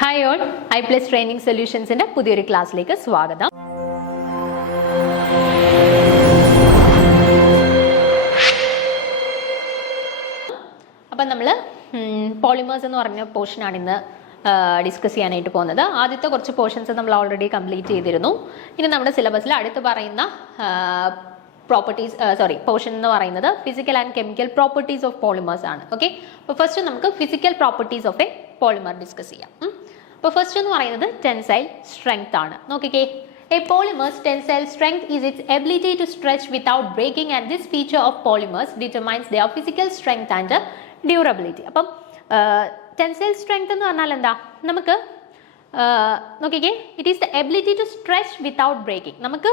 Hi all, I plus training സൊല്യൂഷൻസിന്റെ പുതിയൊരു ക്ലാസ്സിലേക്ക് സ്വാഗതം. അപ്പം നമ്മൾ പോളിമേഴ്സ് എന്ന് പറഞ്ഞ പോർഷനാണ് ഇന്ന് ഡിസ്കസ് ചെയ്യാനായിട്ട് പോകുന്നത്. ആദ്യത്തെ കുറച്ച് പോർഷൻസ് നമ്മൾ ഓൾറെഡി കംപ്ലീറ്റ് ചെയ്തിരുന്നു. ഇനി നമ്മുടെ സിലബസിൽ അടുത്ത് പറയുന്ന പോർഷൻ എന്ന് പറയുന്നത് physical and chemical properties of polymers ആണ്. ഓക്കെ, അപ്പോൾ ഫസ്റ്റ് നമുക്ക് physical properties of A polymer discuss ചെയ്യാം. അപ്പോൾ ഫസ്റ്റ് എന്ന് പറയുന്നത് ടെൻസൈൽ സ്ട്രെങ്ത് ആണ്. നോക്കിക്കേ, a polymer's tensile strength is its ability to stretch without breaking, and this feature of polymers determines their physical strength and durability. അപ്പം tensile strength എന്ന് പറഞ്ഞാൽ എന്താ? നമുക്ക് നോക്കിക്കേ, it is the ability to stretch without breaking. നമുക്ക്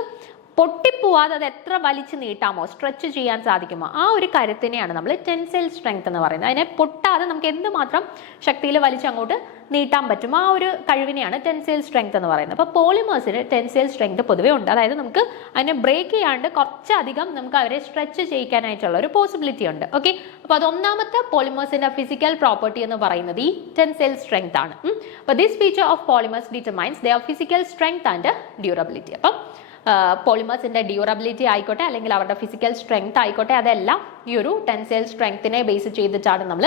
പൊട്ടിപ്പോവാതെ അത് എത്ര വലിച്ചു നീട്ടാമോ, സ്ട്രെച്ച് ചെയ്യാൻ സാധിക്കുമോ, ആ ഒരു കരുത്തിനെയാണ് നമ്മൾ ടെൻസൈൽ സ്ട്രെങ്ത് എന്ന് പറയുന്നത്. അതിനെ പൊട്ടാതെ നമുക്ക് എന്തുമാത്രം ശക്തിയിൽ വലിച്ച് അങ്ങോട്ട് നീട്ടാൻ പറ്റും, ആ ഒരു കഴിവിനെയാണ് ടെൻസൈൽ സ്ട്രെങ്ത് എന്ന് പറയുന്നത്. അപ്പോൾ പോളിമേഴ്സിന് ടെൻസൈൽ സ്ട്രെങ്ത് പൊതുവേ ഉണ്ട്. അതായത് നമുക്ക് അതിനെ ബ്രേക്ക് ചെയ്യാണ്ട് കുറച്ചധികം നമുക്ക് അവരെ സ്ട്രെച്ച് ചെയ്യിക്കാനായിട്ടുള്ള ഒരു പോസിബിലിറ്റി ഉണ്ട്. ഓക്കെ, അപ്പോൾ അത് ഒന്നാമത്തെ പോളിമേഴ്സിന്റെ ഫിസിക്കൽ പ്രോപ്പർട്ടി എന്ന് പറയുന്നത് ഈ ടെൻസൈൽ സ്ട്രെങ്ത് ആണ്. അപ്പോൾ this feature of polymers determines their physical strength and durability. അപ്പം പോളിമേഴ്സിന്റെ ഡ്യൂറബിലിറ്റി ആയിക്കോട്ടെ അല്ലെങ്കിൽ അവരുടെ ഫിസിക്കൽ സ്ട്രെങ്ത് ആയിക്കോട്ടെ, അതെല്ലാം ഈ ഒരു ടെൻസൈൽ സ്ട്രെങ്ത്തിനെ ബേസ് ചെയ്തിട്ടാണ് നമ്മൾ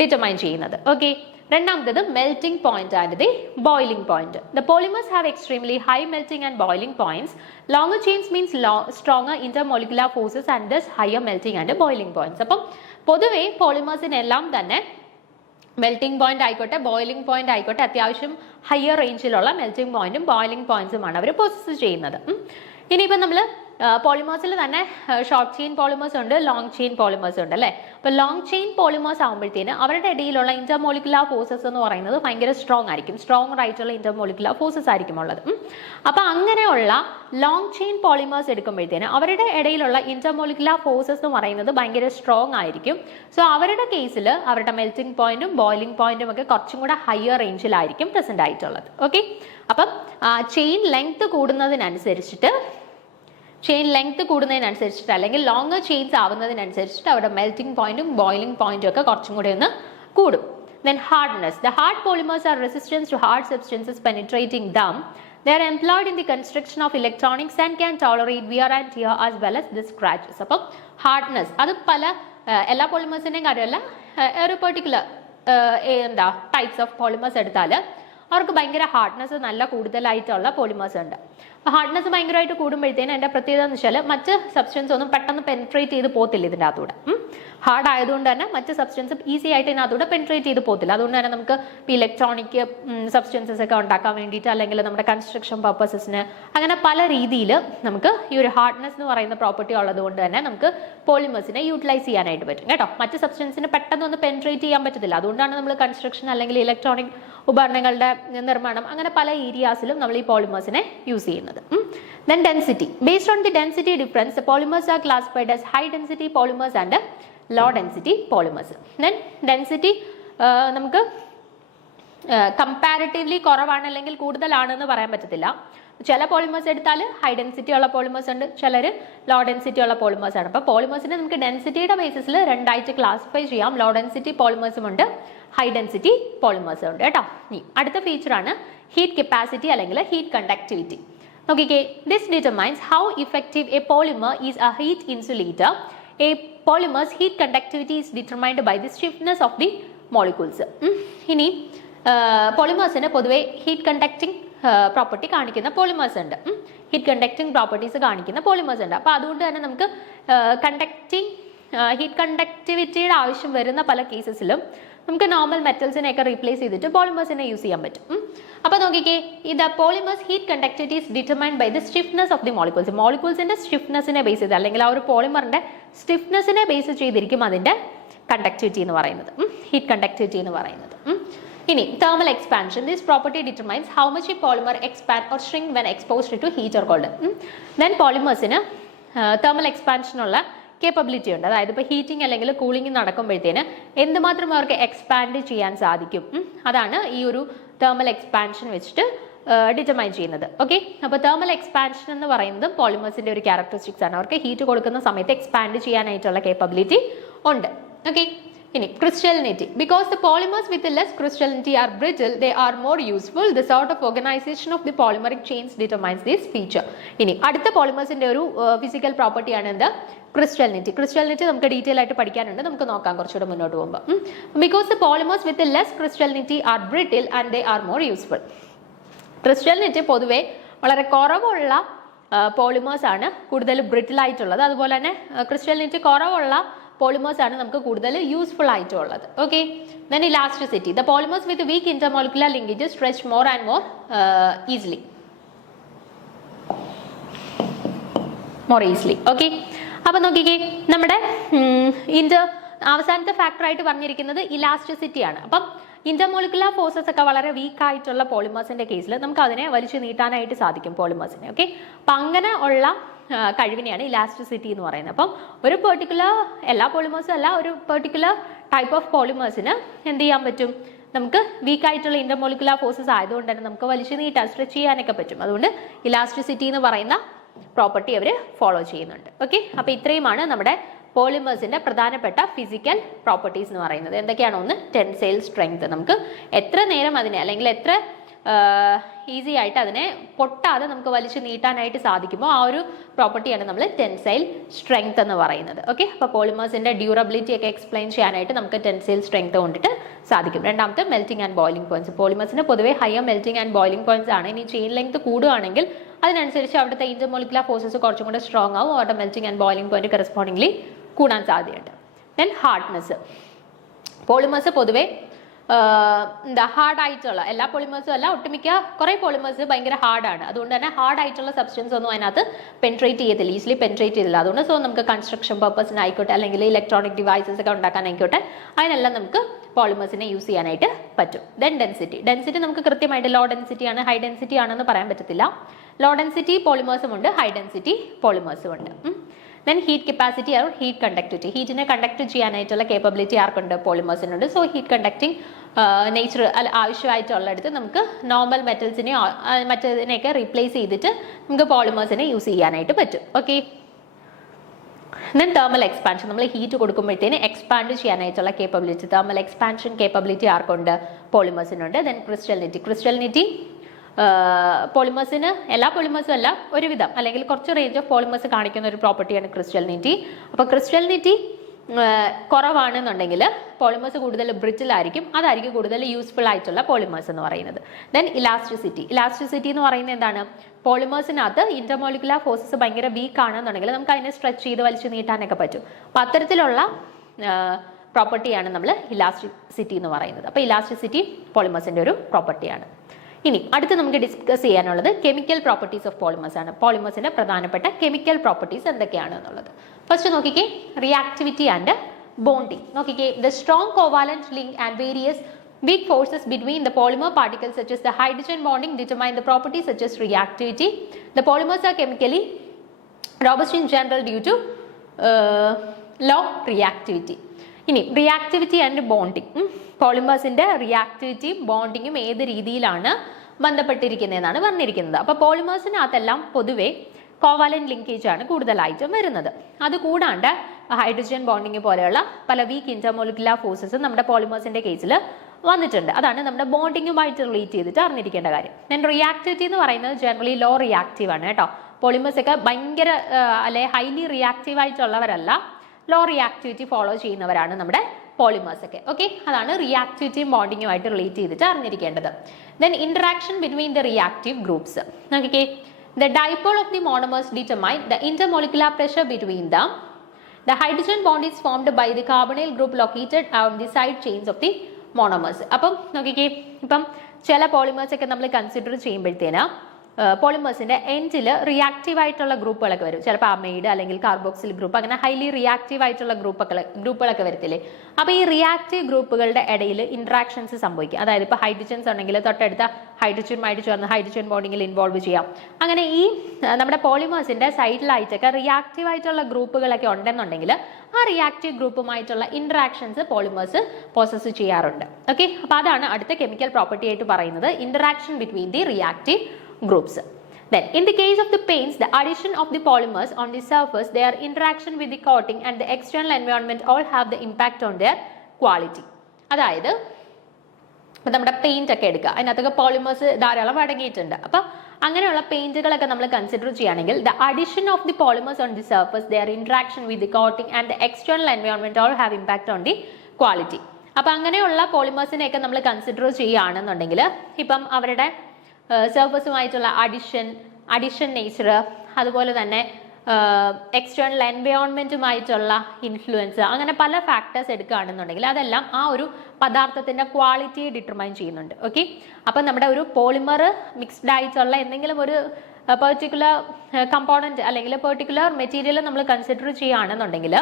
ഡിറ്റർമൈൻ ചെയ്യുന്നത്. ഓക്കെ, രണ്ടാമത്തേത് melting point and the boiling point. The polymers have extremely high melting and boiling points. Longer chains means stronger intermolecular forces and thus higher melting and boiling points. അപ്പം പൊതുവെ പോളിമേഴ്സിനെല്ലാം തന്നെ melting point ആയിക്കോട്ടെ boiling point ആയിക്കോട്ടെ അത്യാവശ്യം higher റേഞ്ചിലുള്ള melting പോയിന്റും boiling പോയിന്റ്സുമാണ് അവർ പൊസസ് ചെയ്യുന്നത്. ഇനിയിപ്പോൾ നമ്മൾ പോളിമേഴ്സിൽ തന്നെ ഷോർട്ട് ചെയിൻ പോളിമേഴ്സ് ഉണ്ട്, ലോങ് ചെയിൻ പോളിമേഴ്സ് ഉണ്ട് അല്ലേ. അപ്പോൾ ലോങ് ചെയിൻ പോളിമേഴ്സ് ആകുമ്പോഴത്തേന് അവരുടെ ഇടയിലുള്ള ഇന്റർമോളിക്കുലർ ഫോഴ്സസ് എന്ന് പറയുന്നത് ഭയങ്കര സ്ട്രോങ് ആയിരിക്കും, സ്ട്രോങ് ആയിട്ടുള്ള ഇന്റർമോളിക്കുലർ ഫോഴ്സസ് ആയിരിക്കും ഉള്ളത്. അപ്പോൾ അങ്ങനെയുള്ള ലോങ് ചെയിൻ പോളിമേഴ്സ് എടുക്കുമ്പോഴത്തേന് അവരുടെ ഇടയിലുള്ള ഇന്റർമോളിക്കുലർ ഫോഴ്സസ് എന്ന് പറയുന്നത് ഭയങ്കര സ്ട്രോങ് ആയിരിക്കും. സോ അവരുടെ കേസിൽ അവരുടെ മെൽറ്റിംഗ് പോയിന്റും ബോയിലിംഗ് പോയിന്റും ഒക്കെ കുറച്ചും കൂടെ ഹയർ റേഞ്ചിലായിരിക്കും പ്രസന്റ് ആയിട്ടുള്ളത്. ഓക്കെ, അപ്പം ചെയിൻ ലെങ്ത് കൂടുന്നതിനനുസരിച്ചിട്ട് അല്ലെങ്കിൽ ലോങ്ങർ ചെയിൻസ് ആവുന്നതിനനുസരിച്ചിട്ട് അവരുടെ മെൽറ്റിംഗ് പോയിന്റും ബോയിലിംഗ് പോയിന്റും ഒക്കെ കുറച്ചും കൂടെ ഒന്ന് കൂടും. Then hardness. The hard polymers are resistant to hard substances penetrating them. They are employed in the construction of electronics and can tolerate wear and tear as well as the scratches. അപ്പം hardness അത് പല എല്ലാ പോളിമേഴ്സിൻ്റെയും കാര്യമല്ല, ഒരു particular types of polymers എടുത്താൽ അവർക്ക് ഭയങ്കര hardness നല്ല കൂടുതലായിട്ടുള്ള പോളിമേഴ്സ് ഉണ്ട്. അപ്പോൾ ഹാർഡ്നെസ് ഭയങ്കരമായിട്ട് കൂടുമ്പോഴത്തേന് എൻ്റെ പ്രത്യേകത എന്ന് വെച്ചാൽ മറ്റ് സബ്സ്റ്റൻസ് ഒന്നും പെട്ടെന്ന് പെനിട്രേറ്റ് ചെയ്ത് പോകത്തില്ല ഇതിൻ്റെ അകത്തൂടെ. ഹാർഡ് ആയതുകൊണ്ട് തന്നെ മറ്റ് സബ്സ്റ്റൻസ് ഈസി ആയിട്ട് ഇതിനകത്തൂടെ പെനിട്രേറ്റ് ചെയ്ത് പോകത്തില്ല. അതുകൊണ്ട് തന്നെ നമുക്ക് ഇലക്ട്രോണിക് സബ്സ്റ്റൻസസ് ഒക്കെ ഉണ്ടാക്കാൻ വേണ്ടിയിട്ട് അല്ലെങ്കിൽ നമ്മുടെ കൺസ്ട്രക്ഷൻ പർപ്പസസിന് അങ്ങനെ പല രീതിയിൽ നമുക്ക് ഈ ഒരു ഹാർഡ്നെസ് എന്ന് പറയുന്ന പ്രോപ്പർട്ടി ഉള്ളത് കൊണ്ട് തന്നെ നമുക്ക് പോളിമേഴ്സിനെ യൂട്ടിലൈസ് ചെയ്യാനായിട്ട് പറ്റും കേട്ടോ. മറ്റ് സബ്സ്റ്റൻസിന് പെട്ടെന്നൊന്ന് പെനിട്രേറ്റ് ചെയ്യാൻ പറ്റത്തില്ല. അതുകൊണ്ടാണ് നമ്മൾ കൺസ്ട്രക്ഷൻ അല്ലെങ്കിൽ ഇലക്ട്രോണിക് ഉപകരണങ്ങളുടെ നിർമ്മാണം അങ്ങനെ പല ഏരിയാസിലും നമ്മൾ ഈ പോളിമേഴ്സിനെ യൂസ് ചെയ്യുന്നത്. Then density. Based on the density difference, the polymers are classified as high density polymers and low density polymers. Then density നമുക്ക് കമ്പാരിറ്റീവ്ലി കുറവാണ് അല്ലെങ്കിൽ കൂടുതലാണെന്ന് പറയാൻ പറ്റത്തില്ല. ചില പോളിമേഴ്സ് എടുത്താൽ ഹൈ ഡെൻസിറ്റി ഉള്ള പോളിമേഴ്സ് ഉണ്ട്, ചിലർ ലോ ഡെൻസിറ്റി ഉള്ള പോളിമേഴ്സ് ആണ്. അപ്പോൾ പോളിമേഴ്സിനെ നമുക്ക് ഡെൻസിറ്റിയുടെ ബേസിസിൽ രണ്ടായിട്ട് ക്ലാസിഫൈ ചെയ്യാം. ലോ ഡെൻസിറ്റി പോളിമേഴ്സും ഉണ്ട്, ഹൈ ഡെൻസിറ്റി പോളിമേഴ്സും ഉണ്ട് കേട്ടോ. ഇനി അടുത്ത ഫീച്ചറാണ് ഹീറ്റ് കപ്പാസിറ്റി അല്ലെങ്കിൽ ഹീറ്റ് കണ്ടക്ടിവിറ്റി. നോക്കിക്കേ, this determines how effective A polymer is A heat insulator. A polymer's heat conductivity is determined by the stiffness of the molecules. ഇനി പോളിമേഴ്സിന് പൊതുവെ ഹീറ്റ് കണ്ടക്ടിങ് പ്രോപ്പർട്ടി കാണിക്കുന്ന പോളിമേഴ്സ് ഉണ്ട്, ഹീറ്റ് കണ്ടക്ടിങ് പ്രോപ്പർട്ടീസ് കാണിക്കുന്ന polymers ഉണ്ട്. അപ്പോൾ അതുകൊണ്ട് തന്നെ നമുക്ക് ഹീറ്റ് കണ്ടക്ടിവിറ്റിയുടെ ആവശ്യം വരുന്ന പല കേസസിലും നമുക്ക് നോർമൽ മെറ്റൽസിനെയൊക്കെ റീപ്ലേസ് ചെയ്തിട്ട് പോളിമേഴ്സിനെ യൂസ് ചെയ്യാൻ പറ്റും. അപ്പോൾ നോക്കിക്കേ, ഇത് polymers heat conductivity is determined by the stiffness of the molecules. മോളിക്യൂൾസിന്റെ സ്റ്റിഫ്നെസ്സിനെ ബേസ് ചെയ്ത് അല്ലെങ്കിൽ ആ ഒരു പോളിമറിന്റെ സ്റ്റിഫ്നെസ്സിനെ ബേസ് ചെയ്തിരിക്കും അതിന്റെ കണ്ടക്ടിവിറ്റി എന്ന് പറയുന്നത്, ഹീറ്റ് കണ്ടക്ടിവിറ്റി എന്ന് പറയുന്നത്. ഇനി thermal expansion. This property determines how much a polymer expand or shrink when exposed to heat or cold. Then polymersന് thermal expansion ഉള്ള കേപ്പബിലിറ്റി ഉണ്ട്. അതായത് ഇപ്പോൾ ഹീറ്റിംഗ് അല്ലെങ്കിൽ കൂളിംഗ് നടക്കുമ്പോഴത്തേന് എന്തുമാത്രം അവർക്ക് എക്സ്പാൻഡ് ചെയ്യാൻ സാധിക്കും, അതാണ് ഈ ഒരു thermal expansion വെച്ചിട്ട് ഡിറ്റർമൈൻ ചെയ്യുന്നത്. ഓക്കെ, അപ്പോൾ thermal expansion എന്ന് പറയുന്നത് പോളിമേഴ്സിന്റെ ഒരു ക്യാരക്ടറിസ്റ്റിക്സ് ആണ്. അവർക്ക് ഹീറ്റ് കൊടുക്കുന്ന സമയത്ത് എക്സ്പാൻഡ് ചെയ്യാനായിട്ടുള്ള കേപ്പബിലിറ്റി ഉണ്ട്. ഓക്കെ, ഇനി crystallinity. Because the polymers with less crystallinity are brittle, they are more useful. The sort of organization of the polymeric chains determines this feature. ഇനി അടുത്ത പോളിമേഴ്സിന്റെ ഒരു ഫിസിക്കൽ പ്രോപ്പർട്ടി ആണ് എന്ത്? ക്രിസ്റ്റലിനിറ്റി. ക്രിസ്റ്റലിനിറ്റി നമുക്ക് ഡീറ്റെയിൽ ആയിട്ട് പഠിക്കാനുണ്ട്, നമുക്ക് നോക്കാം കുറച്ചുകൂടെ മുന്നോട്ട് പോകുമ്പോൾ. Because the polymers with less crystallinity are brittle and they are more useful. Crystallinity പൊതുവെ വളരെ കുറവുള്ള പോളിമേഴ്സ് ആണ് കൂടുതൽ ബ്രിട്ടിൽ ആയിട്ടുള്ളത്. അതുപോലെ തന്നെ ക്രിസ്റ്റലിനിറ്റി കുറവുള്ള polymers ആണ് നമുക്ക് കൂടുതൽ യൂസ്ഫുൾ ആയിട്ടുള്ളത്. Okay, then elasticity. The polymers with weak intermolecular linkages stretch more and more easily. Okay, അപ്പൊ നോക്കിക്കേ, നമ്മുടെ അവസാനത്തെ ഫാക്ടർ ആയിട്ട് പറഞ്ഞിരിക്കുന്നത് ഇലാസ്റ്റിസിറ്റി ആണ്. അപ്പം ഇന്റർമോളിക്കുലർ ഫോഴ്സസ് ഒക്കെ വളരെ വീക്ക് ആയിട്ടുള്ള പോളിമേഴ്സിന്റെ കേസിൽ നമുക്ക് അതിനെ വലിച്ചു നീട്ടാനായിട്ട് സാധിക്കും പോളിമേഴ്സിനെ. ഓക്കെ, അപ്പം അങ്ങനെ ഉള്ള കഴിവിനെയാണ് ഇലാസ്റ്റിസിറ്റി എന്ന് പറയുന്നത്. അപ്പം ഒരു പെർട്ടിക്കുലർ, എല്ലാ പോളിമേഴ്സും അല്ല, ഒരു പെർട്ടിക്കുലർ ടൈപ്പ് ഓഫ് പോളിമേഴ്സിന് എന്ത് ചെയ്യാൻ പറ്റും? നമുക്ക് വീക്ക് ആയിട്ടുള്ള ഇന്റർമോളിക്കുലർ ഫോഴ്സസ് ആയതുകൊണ്ട് തന്നെ നമുക്ക് വലിച്ചു നീട്ടാൻ, സ്ട്രെച്ച് ചെയ്യാനൊക്കെ പറ്റും. അതുകൊണ്ട് ഇലാസ്റ്റിസിറ്റി എന്ന് പറയുന്ന പ്രോപ്പർട്ടി അവർ ഫോളോ ചെയ്യുന്നുണ്ട്. ഓക്കെ, അപ്പോൾ ഇത്രയുമാണ് നമ്മുടെ പോളിമേഴ്സിന്റെ പ്രധാനപ്പെട്ട ഫിസിക്കൽ പ്രോപ്പർട്ടീസ് എന്ന് പറയുന്നത്. എന്തൊക്കെയാണ്? ഒന്ന്, ടെൻസൈൽ സ്ട്രെങ്ത്. നമുക്ക് എത്ര നേരം അതിനെ, അല്ലെങ്കിൽ എത്ര ഈസി ആയിട്ട് അതിനെ പൊട്ടാതെ നമുക്ക് വലിച്ചു നീട്ടാനായിട്ട് സാധിക്കുമോ ആ ഒരു പ്രോപ്പർട്ടിയാണ് നമ്മൾ ടെൻസൈൽ സ്ട്രെങ്ത് എന്ന് പറയുന്നത്. ഓക്കെ, അപ്പോൾ പോളിമേഴ്സിന്റെ ഡ്യൂറബിലിറ്റി ഒക്കെ എക്സ്പ്ലെയിൻ ചെയ്യാനായിട്ട് നമുക്ക് ടെൻസൈൽ സ്ട്രെങ്ത് കൊണ്ടിട്ട് സാധിക്കും. രണ്ടാമത്തെ, മെൽറ്റിംഗ് ആൻഡ് ബോയിലിംഗ് പോയിന്റ്സ്. പോളിമേഴ്സിന് പൊതുവെ higher melting and boiling points ആണ്. ഇനി ചെയിൻ ലെങ്ത് കൂടുകയാണെങ്കിൽ അതിനനുസരിച്ച് അവിടുത്തെ ഇന്റർമോളിക്കുലർ ഫോഴ്സസ് കുറച്ചും കൂടെ സ്ട്രോങ് ആവും. അവരുടെ melting and boiling point correspondingly കൂടാൻ സാധ്യതയുണ്ട്. Then hardness. പോളിമേഴ്സ് പൊതുവെ എന്താ ഹാർഡായിട്ടുള്ള, എല്ലാ പോളിമേഴ്സും അല്ല, ഒട്ടുമിക്ക കുറേ പോളിമേഴ്സ് ഭയങ്കര ഹാർഡാണ്. അതുകൊണ്ട് തന്നെ ഹാർഡ് ആയിട്ടുള്ള സബ്സ്റ്റൻസ് ഒന്നും അതിനകത്ത് പെൻട്രേറ്റ് ചെയ്യത്തില്ല, ഈസിലി പെൻട്രേറ്റ് ചെയ്തില്ല. അതുകൊണ്ട് നമുക്ക് കൺസ്ട്രക്ഷൻ പർപ്പസിനായിക്കോട്ടെ, അല്ലെങ്കിൽ ഇലക്ട്രോണിക് ഡിവൈസസ് ഒക്കെ ഉണ്ടാക്കാനായിക്കോട്ടെ, അതിനെല്ലാം നമുക്ക് പോളിമേഴ്സിനെ യൂസ് ചെയ്യാനായിട്ട് പറ്റും. Then density. ഡെൻസിറ്റി നമുക്ക് കൃത്യമായിട്ട് ലോ ഡെൻസിറ്റി ആണ്, ഹൈ ഡെൻസിറ്റി ആണെന്ന് പറയാൻ പറ്റത്തില്ല. ലോ ഡെൻസിറ്റി പോളിമേഴ്സും ഉണ്ട്, ഹൈ ഡെൻസിറ്റി പോളിമേഴ്സും ഉണ്ട്. Then heat capacity or heat conductivity. ഹീറ്റിനെ കണ്ടക്ട് ചെയ്യാനായിട്ടുള്ള കേപ്പബിലിറ്റി ആർക്കുണ്ട്? പോളിമേഴ്സിനുണ്ട്. സോ ഹീറ്റ് കണ്ടക്ടിങ് നേച്ചർ ആവശ്യമായിട്ടുള്ളിടത്ത് നമുക്ക് നോർമൽ മെറ്റൽസിനെയോ മറ്റതിനെയൊക്കെ റീപ്ലേസ് ചെയ്തിട്ട് നമുക്ക് പോളിമേഴ്സിനെ യൂസ് ചെയ്യാനായിട്ട് പറ്റും. Okay, then thermal expansion. നമ്മൾ ഹീറ്റ് കൊടുക്കുമ്പോഴത്തേന് എക്സ്പാൻഡ് ചെയ്യാനായിട്ടുള്ള കേപ്പബിലിറ്റി, തെർമൽ എക്സ്പാൻഷൻ കേപ്പബിലിറ്റി ആർക്കുണ്ട്? പോളിമേഴ്സിനുണ്ട്. Then crystallinity. ക്രിസ്റ്റലിനിറ്റി പോളിമേഴ്സിന്, എല്ലാ പോളിമേഴ്സും അല്ല, ഒരുവിധം അല്ലെങ്കിൽ കുറച്ച് റേഞ്ച് ഓഫ് പോളിമേഴ്സ് കാണിക്കുന്ന ഒരു പ്രോപ്പർട്ടിയാണ് ക്രിസ്റ്റലിനിറ്റി. അപ്പോൾ ക്രിസ്റ്റലിനിറ്റി കുറവാണെന്നുണ്ടെങ്കിൽ പോളിമേഴ്സ് കൂടുതൽ ബ്രിറ്റിൽ ആയിരിക്കും, അതായിരിക്കും കൂടുതൽ യൂസ്ഫുൾ ആയിട്ടുള്ള പോളിമേഴ്സ് എന്ന് പറയുന്നത്. Then elasticity. ഇലാസ്റ്റിസിറ്റി എന്ന് പറയുന്നത് എന്താണ്? പോളിമേഴ്സിനകത്ത് ഇന്റർമോളിക്കുലർ ഫോഴ്സസ് ഭയങ്കര വീക്ക് ആണെന്നുണ്ടെങ്കിൽ നമുക്ക് അതിനെ സ്ട്രെച്ച് ചെയ്ത് വലിച്ചു നീട്ടാനൊക്കെ പറ്റും. അപ്പം അത്തരത്തിലുള്ള പ്രോപ്പർട്ടിയാണ് നമ്മൾ ഇലാസ്റ്റിസിറ്റി എന്ന് പറയുന്നത്. അപ്പോൾ ഇലാസ്റ്റിസിറ്റി പോളിമേഴ്സിന്റെ ഒരു പ്രോപ്പർട്ടിയാണ്. ഇനി അടുത്ത് നമുക്ക് ഡിസ്കസ് ചെയ്യാനുള്ളത് കെമിക്കൽ പ്രോപ്പർട്ടീസ് ഓഫ് പോളിമേഴ്സ് ആണ്. പോളിമേഴ്സിന്റെ പ്രധാനപ്പെട്ട കെമിക്കൽ പ്രോപ്പർട്ടീസ് എന്തൊക്കെയാണ് എന്നുള്ളത്. ഫസ്റ്റ് നോക്കിക്കേ, റിയാക്ടിവിറ്റി ആൻഡ് ബോണ്ടിങ്. നോക്കിക്കേ, the strong covalent link and various weak forces between the polymer particles such as the hydrogen bonding determine the properties such as reactivity. The polymers are chemically robust in general due to low reactivity. ഇനി reactivity and bonding. പോളിമേഴ്സിന്റെ റിയാക്ടിവിറ്റിയും ബോണ്ടിങ്ങും ഏത് രീതിയിലാണ് ബന്ധപ്പെട്ടിരിക്കുന്നതെന്നാണ് പറഞ്ഞിരിക്കുന്നത്. അപ്പോൾ പോളിമേഴ്സിനകത്തെല്ലാം പൊതുവെ covalent linkage ആണ് കൂടുതലായിട്ടും വരുന്നത്. അതുകൂടാണ്ട് hydrogen bonding പോലെയുള്ള പല വീക്ക് ഇന്റർമോളിക്കുലർ ഫോഴ്സസ് നമ്മുടെ പോളിമേഴ്സിന്റെ കേസിൽ വന്നിട്ടുണ്ട്. അതാണ് നമ്മുടെ ബോണ്ടിങ്ങുമായിട്ട് റിലേറ്റ് ചെയ്തിട്ട് അറിഞ്ഞിരിക്കേണ്ട കാര്യം. ദെൻ റിയാക്ടിവിറ്റി എന്ന് പറയുന്നത് ജനറലി ലോ റിയാക്റ്റീവ് ആണ് കേട്ടോ. പോളിമേഴ്സ് ഒക്കെ ഭയങ്കര അല്ലെ ഹൈലി റിയാക്റ്റീവ് ആയിട്ടുള്ളവരല്ല, ലോ റിയാക്ടിവിറ്റി ഫോളോ ചെയ്യുന്നവരാണ് നമ്മുടെ പോളിമേഴ്സ് ഒക്കെ. ഓക്കെ, അതാണ് റിയാക്ടിവിറ്റിയും ബോണ്ടിങ്ങുമായിട്ട് റിലേറ്റ് ചെയ്തിട്ട് അറിഞ്ഞിരിക്കേണ്ടത്. Then interaction between the reactive groups. നോക്കിക്കേ, the dipole of the monomers determine the intermolecular pressure between them. The hydrogen bond is formed by the carbonyl group located on the side chains of the monomers. അപ്പം നോക്കിക്കേ, ഇപ്പം ചില polymers ഒക്കെ നമ്മൾ consider ചെയ്യുമ്പോഴത്തേന് പോളിമേഴ്സിന്റെ എൻഡിൽ reactive ആയിട്ടുള്ള ഗ്രൂപ്പുകളൊക്കെ വരും. ചിലപ്പോൾ അമൈഡ് അല്ലെങ്കിൽ കാർബോക്സിൽ ഗ്രൂപ്പ്, അങ്ങനെ ഹൈലി റിയാക്റ്റീവ് ആയിട്ടുള്ള ഗ്രൂപ്പുകളൊക്കെ വരത്തില്ലേ. അപ്പോൾ ഈ റിയാക്റ്റീവ് ഗ്രൂപ്പുകളുടെ ഇടയിൽ ഇന്ററാക്ഷൻസ് സംഭവിക്കും. അതായത് ഇപ്പോൾ ഹൈഡ്രജൻസ് ഉണ്ടെങ്കിൽ തൊട്ടടുത്ത ഹൈഡ്രജനുമായിട്ട് ചേർന്ന് ഹൈഡ്രജൻ ബോണ്ടിങ്ങിൽ ഇൻവോൾവ് ചെയ്യാം. അങ്ങനെ ഈ നമ്മുടെ പോളിമേഴ്സിന്റെ സൈഡിലായിട്ടൊക്കെ റിയാക്റ്റീവ് ആയിട്ടുള്ള ഗ്രൂപ്പുകളൊക്കെ ഉണ്ടെന്നുണ്ടെങ്കിൽ ആ റിയാക്റ്റീവ് ഗ്രൂപ്പുമായിട്ടുള്ള ഇന്ററാക്ഷൻസ് പോളിമേഴ്സ് പോസസ് ചെയ്യാറുണ്ട്. ഓക്കെ, അപ്പോൾ അതാണ് അടുത്ത കെമിക്കൽ പ്രോപ്പർട്ടി ആയിട്ട് പറയുന്നത്, interaction between the reactive groups. Then in the case of the paints, the addition of the polymers on the surface, their interaction with the coating and the external environment all have the impact on their quality. അതായത് നമ്മുടെ paint ഒക്കെ എടുക്കുക, അതിനകത്തൊക്കെ polymers ധാരാളം അടങ്ങിയിട്ടുണ്ട്. അപ്പൊ അങ്ങനെയുള്ള പെയിന്റുകളൊക്കെ നമ്മൾ കൺസിഡർ ചെയ്യുകയാണെങ്കിൽ the adhesion of the polymers on the surface, their interaction with the coating and the external environment all have impact on the quality. അപ്പൊ അങ്ങനെയുള്ള പോളിമേഴ്സിനെയൊക്കെ നമ്മൾ കൺസിഡർ ചെയ്യുകയാണെന്നുണ്ടെങ്കിൽ ഇപ്പം അവരുടെ സർഫസുമായിട്ടുള്ള അഡിഷൻ നേച്ചർ, അതുപോലെ തന്നെ എക്സ്റ്റേണൽ എൻവയോൺമെന്റുമായിട്ടുള്ള ഇൻഫ്ലുവൻസ്, അങ്ങനെ പല ഫാക്ടേഴ്സ് എടുക്കുകയാണെന്നുണ്ടെങ്കിൽ അതെല്ലാം ആ ഒരു പദാർത്ഥത്തിന്റെ ക്വാളിറ്റിയെ ഡിറ്റർമൈൻ ചെയ്യുന്നുണ്ട്. ഓക്കെ, അപ്പം നമ്മുടെ ഒരു പോളിമർ മിക്സ്ഡ് ആയിട്ടുള്ള എന്തെങ്കിലും ഒരു പെർട്ടിക്കുലർ കമ്പോണന്റ് അല്ലെങ്കിൽ പെർട്ടിക്കുലർ മെറ്റീരിയൽ നമ്മൾ കൺസിഡർ ചെയ്യുകയാണെന്നുണ്ടെങ്കിൽ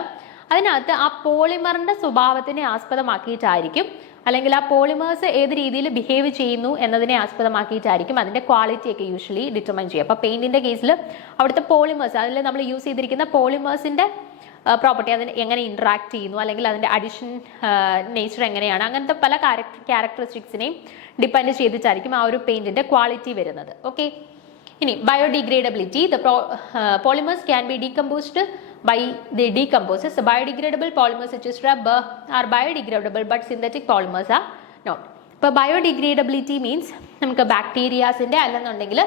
അതിനകത്ത് ആ പോളിമറിന്റെ സ്വഭാവത്തിനെ ആസ്പദമാക്കിയിട്ടായിരിക്കും, അല്ലെങ്കിൽ ആ പോളിമേഴ്സ് ഏത് രീതിയിൽ ബിഹേവ് ചെയ്യുന്നു എന്നതിനെ ആസ്പദമാക്കിയിട്ടായിരിക്കും അതിന്റെ ക്വാളിറ്റിയൊക്കെ യൂഷ്വലി ഡിറ്റർമൈൻ ചെയ്യുക. അപ്പോൾ പെയിന്റിന്റെ കേസിൽ അവിടുത്തെ പോളിമേഴ്സ്, അതിൽ നമ്മൾ യൂസ് ചെയ്തിരിക്കുന്ന പോളിമേഴ്സിന്റെ പ്രോപ്പർട്ടി, അതിന് എങ്ങനെ ഇന്ററാക്ട് ചെയ്യുന്നു, അല്ലെങ്കിൽ അതിന്റെ അഡിഷൻ നേച്ചർ എങ്ങനെയാണ്, അങ്ങനത്തെ പല ക്യാരക്ടറിസ്റ്റിക്സിനെയും ഡിപ്പെൻഡ് ചെയ്തിട്ടായിരിക്കും ആ ഒരു പെയിന്റിന്റെ ക്വാളിറ്റി വരുന്നത്. ഓക്കെ, ഇനി biodegradability. The polymers can be decomposed by the decomposes. The biodegradable polymers such as rubber are biodegradable, but synthetic polymers are not. ഇപ്പോൾ ബയോഡിഗ്രേഡബിലിറ്റി മീൻസ് നമുക്ക് ബാക്ടീരിയാസിന്റെ അല്ലെന്നുണ്ടെങ്കിൽ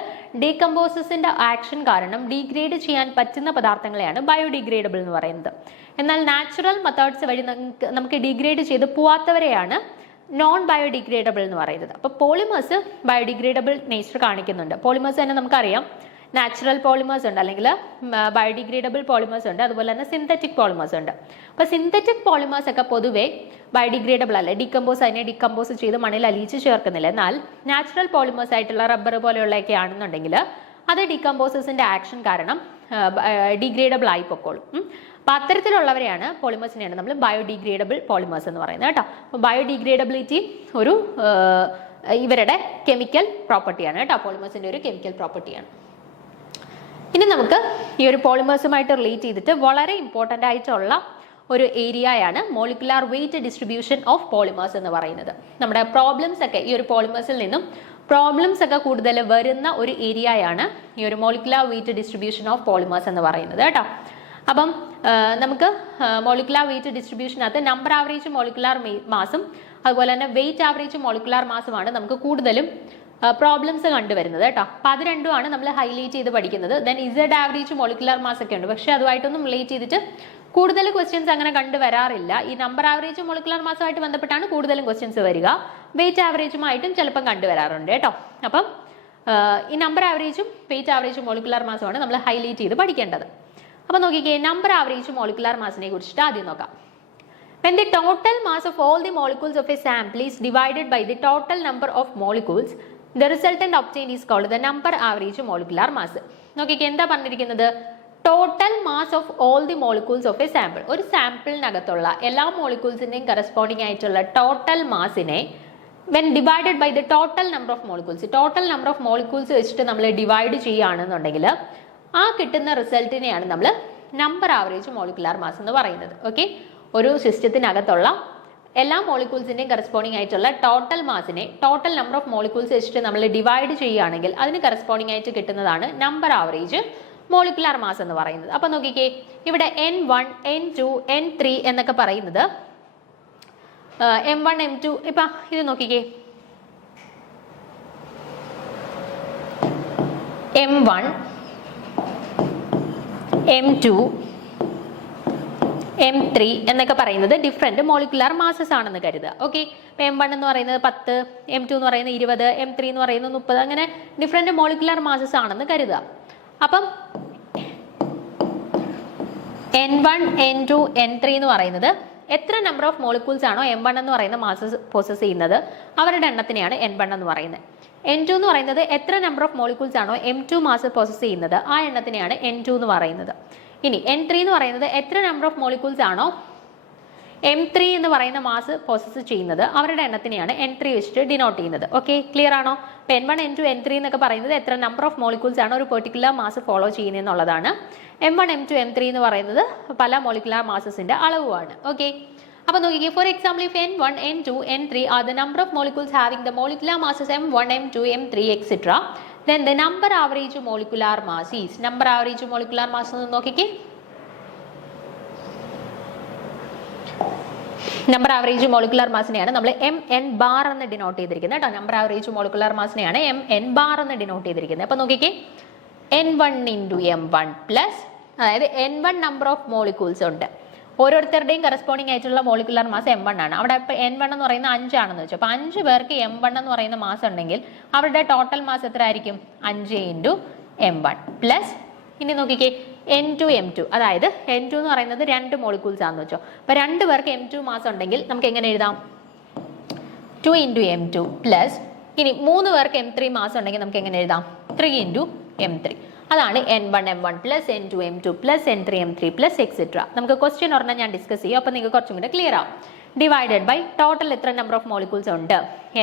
ഡീകമ്പോസസിന്റെ ആക്ഷൻ കാരണം ഡീഗ്രേഡ് ചെയ്യാൻ പറ്റുന്ന പദാർത്ഥങ്ങളെയാണ് ബയോഡിഗ്രേഡബിൾ എന്ന് പറയുന്നത്. എന്നാൽ നാച്ചുറൽ മെത്തേഡ്സ് വഴി നമുക്ക് ഡീഗ്രേഡ് ചെയ്ത് പോവാത്തവരെയാണ് നോൺ ബയോഡിഗ്രേഡബിൾ എന്ന് പറയുന്നത്. അപ്പോൾ പോളിമേഴ്സ് ബയോഡിഗ്രേഡബിൾ നേച്ചർ കാണിക്കുന്നുണ്ട്. പോളിമേഴ്സ് തന്നെ നമുക്കറിയാം, നാച്ചുറൽ പോളിമേഴ്സ് ഉണ്ട്, അല്ലെങ്കിൽ ബയോഡിഗ്രേഡബിൾ പോളിമേഴ്സ് ഉണ്ട്, അതുപോലെ തന്നെ സിന്തറ്റിക് പോളിമേഴ്സ് ഉണ്ട്. അപ്പോൾ സിന്തറ്റിക് പോളിമേഴ്സ് ഒക്കെ പൊതുവെ ബയോഡിഗ്രേഡബിൾ അല്ല, അതിനെ ഡികമ്പോസ് ചെയ്ത് മണ്ണിൽ അലിയിച്ച് ചേർക്കുന്നില്ല. എന്നാൽ നാച്ചുറൽ പോളിമേഴ്സ് ആയിട്ടുള്ള റബ്ബർ പോലെയുള്ളതൊക്കെ ആണെന്നുണ്ടെങ്കിൽ അത് ഡീകമ്പോസസിന്റെ ആക്ഷൻ കാരണം ഡിഗ്രേഡബിൾ ആയി പൊക്കോളും. അപ്പം അത്തരത്തിലുള്ളവരെയാണ് പോളിമേഴ്സിനെയാണ് നമ്മൾ ബയോഡിഗ്രേഡബിൾ പോളിമേഴ്സ് എന്ന് പറയുന്നത് കേട്ടോ. അപ്പോൾ ബയോഡിഗ്രേഡബിലിറ്റി ഒരു ഇവരുടെ കെമിക്കൽ പ്രോപ്പർട്ടിയാണ് കേട്ടോ, പോളിമേഴ്സിന്റെ ഒരു കെമിക്കൽ പ്രോപ്പർട്ടിയാണ്. ഇനി നമുക്ക് ഈ ഒരു പോളിമേഴ്സുമായിട്ട് റിലേറ്റ് ചെയ്തിട്ട് വളരെ ഇമ്പോർട്ടൻ്റ് ആയിട്ടുള്ള ഒരു ഏരിയയാണ് molecular weight distribution of polymers എന്ന് പറയുന്നത്. നമ്മുടെ പ്രോബ്ലംസ് ഒക്കെ ഈ ഒരു പോളിമേഴ്സിൽ നിന്നും പ്രോബ്ലംസ് ഒക്കെ കൂടുതൽ വരുന്ന ഒരു ഏരിയയാണ് ഈ ഒരു molecular weight distribution of polymers എന്ന് പറയുന്നത് കേട്ടോ. അപ്പം നമുക്ക് മോളിക്കുലാർ വെയിറ്റ് ഡിസ്ട്രിബ്യൂഷനകത്ത് നമ്പർ ആവറേജ് മോളിക്കുലാർ മാസും അതുപോലെ തന്നെ വെയിറ്റ് ആവറേജ് മോളിക്കുലാർ മാസുമാണ് നമുക്ക് കൂടുതലും പ്രോബ്ലംസ് കണ്ടുവരുന്നത് കേട്ടോ. അപ്പം അത് രണ്ടുമാണ് നമ്മൾ ഹൈലൈറ്റ് ചെയ്ത് പഠിക്കുന്നത്. Then Z average molecular mass ഒക്കെ ഉണ്ട്, പക്ഷെ അതുമായിട്ടൊന്നും റിലേറ്റ് ചെയ്തിട്ട് കൂടുതൽ ക്വസ്റ്റ്യൻസ് അങ്ങനെ കണ്ടുവരാറില്ല. ഈ നമ്പർ ആവറേജ് മോളിക്കുലാർ മാസുമായിട്ട് ബന്ധപ്പെട്ടാണ് കൂടുതലും ക്വസ്റ്റ്യൻസ് വരിക. വെയിറ്റ് ആവറേജുമായിട്ടും ചിലപ്പം കണ്ടുവരാറുണ്ട് കേട്ടോ. അപ്പം ഈ നമ്പർ ആവറേജും വെയിറ്റ് ആവറേജും മോളിക്കുലാർ മാസുമാണ് നമ്മൾ ഹൈലൈറ്റ് ചെയ്ത് പഠിക്കേണ്ടത്. അപ്പം നോക്കിക്കേ, നമ്പർ ആവറേജ് മോളിക്കുലാർ മാസിനെ കുറിച്ചിട്ട് ആദ്യം നോക്കാം. When the total mass of all the molecules of a sample is divided by the total number of molecules, the resultant obtained is called the number average molecular mass. നോക്കിക്കേ, എന്താ പറഞ്ഞിരിക്കുന്നത്? Total mass of all the molecules of a sample. ഒരു സാമ്പിളിനകത്തുള്ള എല്ലാ മോളിക്യൂൾസിന്റെയും corresponding ആയിട്ടുള്ള total മാസിനെ when divided by the total number of molecules, total number of molecules വെച്ചിട്ട് നമ്മൾ ഡിവൈഡ് ചെയ്യുകയാണെന്നുണ്ടെങ്കിൽ ആ കിട്ടുന്ന റിസൾട്ടിനെയാണ് നമ്മൾ നമ്പർ ആവറേജ് മോളിക്കുലാർ മാസ് എന്ന് പറയുന്നത്. ഓക്കെ, ഒരു സിസ്റ്റത്തിനകത്തുള്ള എല്ലാ മോളിക്യൂൾസിന്റെയും കറസ്പോണ്ടിങ് ആയിട്ടുള്ള ടോട്ടൽ മാസിനെ ടോട്ടൽ നമ്പർ ഓഫ് മോളിക്യൂൾസ് വെച്ചിട്ട് നമ്മൾ ഡിവൈഡ് ചെയ്യുകയാണെങ്കിൽ അതിന് കറസ്പോണ്ടിങ് ആയിട്ട് കിട്ടുന്നതാണ് നമ്പർ ആവറേജ് മോളിക്കുലാർ മാസ് എന്ന് പറയുന്നത്. അപ്പൊ നോക്കിക്കേ, ഇവിടെ N1, N2, N3 എന്നൊക്കെ പറയുന്നത് M1, M2. ഇപ്പൊ ഇത് നോക്കിക്കേ, M1, M2, M3 എന്നൊക്കെ പറയുന്നത് ഡിഫറെന്റ് മോളിക്കുലാർ മാസസ് ആണെന്ന് കരുതുക. ഓക്കെ, ഇപ്പൊ M1 എന്ന് പറയുന്നത് 10, M2 എന്ന് പറയുന്നത് 20, M3 എന്ന് പറയുന്നത് 30, അങ്ങനെ ഡിഫറെന്റ് മോളിക്കുലാർ മാസസ് ആണെന്ന് കരുതുക. അപ്പം N1, N2, N3 എന്ന് പറയുന്നത് എത്ര നമ്പർ ഓഫ് മോളിക്യൂൾസ് ആണോ M1 എന്ന് പറയുന്ന മാസസ് പൊസസ് ചെയ്യുന്നത് അവരുടെ എണ്ണത്തിനെയാണ് N1 എന്ന് പറയുന്നത്. N2 എന്ന് പറയുന്നത് എത്ര നമ്പർ ഓഫ് മോളിക്യൂൾസ് ആണോ M2 മാസ് പൊസസ് ചെയ്യുന്നത് ആ എണ്ണത്തിനെയാണ് N2 എന്ന് പറയുന്നത്. ഇനി N3 എന്ന് പറയുന്നത് എത്ര നമ്പർ ഓഫ് മോളിക്യൂൾസ് ആണോ M3 എന്ന് പറയുന്ന മാസ് പൊസസ് ചെയ്യുന്നത് അവരുടെ എണ്ണത്തിനെയാണ് N3 വെച്ചിട്ട് ഡിനോട്ട് ചെയ്യുന്നത്. ഓക്കെ, ക്ലിയർ ആണോ? ഇപ്പം N1, N2, N3 എന്നൊക്കെ പറയുന്നത് എത്ര നമ്പർ ഓഫ് മോളിക്യൂൾസ് ആണ് ഒരു പെർട്ടിക്കുലർ മാസ് ഫോളോ ചെയ്യുന്നത് എന്നുള്ളതാണ്. M1, M2, M3 എന്ന് പറയുന്നത് പല മോളിക്കുലാർ മാസസിന്റെ അളവുമാണ്. ഓക്കെ, അപ്പോൾ നോക്കിക്കേ, for example if N1, N2, N3 are the number of molecules having the molecular masses M1, M2, M3 etcetera, then the number average molecular mass is, number average molecular mass എന്ന് നോക്കിക്കേ, number average molecular മാസിനെയാണ് നമ്മൾ M N bar എന്ന് denote ചെയ്തിരിക്കുന്നത് കേട്ടോ. Number average molecular മാസിനെയാണ് M N bar എന്ന് denote ചെയ്തിരിക്കുന്നത്. അപ്പൊ നോക്കിക്കേ, N1 into M1 പ്ലസ്, അതായത് N1 നമ്പർ ഓഫ് മോളിക്യൂൾസ് ഉണ്ട്. ഓരോരുത്തരുടെയും കറസ്പോണ്ടിങ് ആയിട്ടുള്ള മോളിക്കുലർ മാസ് M1 ആണ്. അവിടെ ഇപ്പൊ N1 എന്ന് പറയുന്ന 5 ആണെന്ന് വെച്ചു. അപ്പൊ 5 പേർക്ക് M1 എന്ന് പറയുന്ന മാസ് ഉണ്ടെങ്കിൽ അവരുടെ ടോട്ടൽ മാസ് എത്ര ആയിരിക്കും? 5 into M1 പ്ലസ്, ഇനി നോക്കിക്കേ N2 M2, അതായത് N2 എന്ന് പറയുന്നത് 2 മോളിക്യൂൾസ് ആണെന്ന് വെച്ചോ. അപ്പൊ 2 പേർക്ക് M2 മാസ് ഉണ്ടെങ്കിൽ നമുക്ക് എങ്ങനെ എഴുതാം? 2 into M2 പ്ലസ്, ഇനി 3 പേർക്ക് M3 മാസ് ഉണ്ടെങ്കിൽ നമുക്ക് എങ്ങനെ എഴുതാം? 3 into M3. അതാണ് N1 M1 plus N2 M2 plus N3 M3 plus etcetera. നമുക്ക് ക്വസ്റ്റ്യൻ ഒരെണ്ണം ഞാൻ ഡിസ്കസ് ചെയ്യും, അപ്പോൾ നിങ്ങൾക്ക് കുറച്ചും കൂടെ ക്ലിയർ ആവും. ഡിവൈഡഡ് ബൈ ടോട്ടൽ എത്ര നമ്പർ ഓഫ് മോളിക്യൂൾസ് ഉണ്ട്?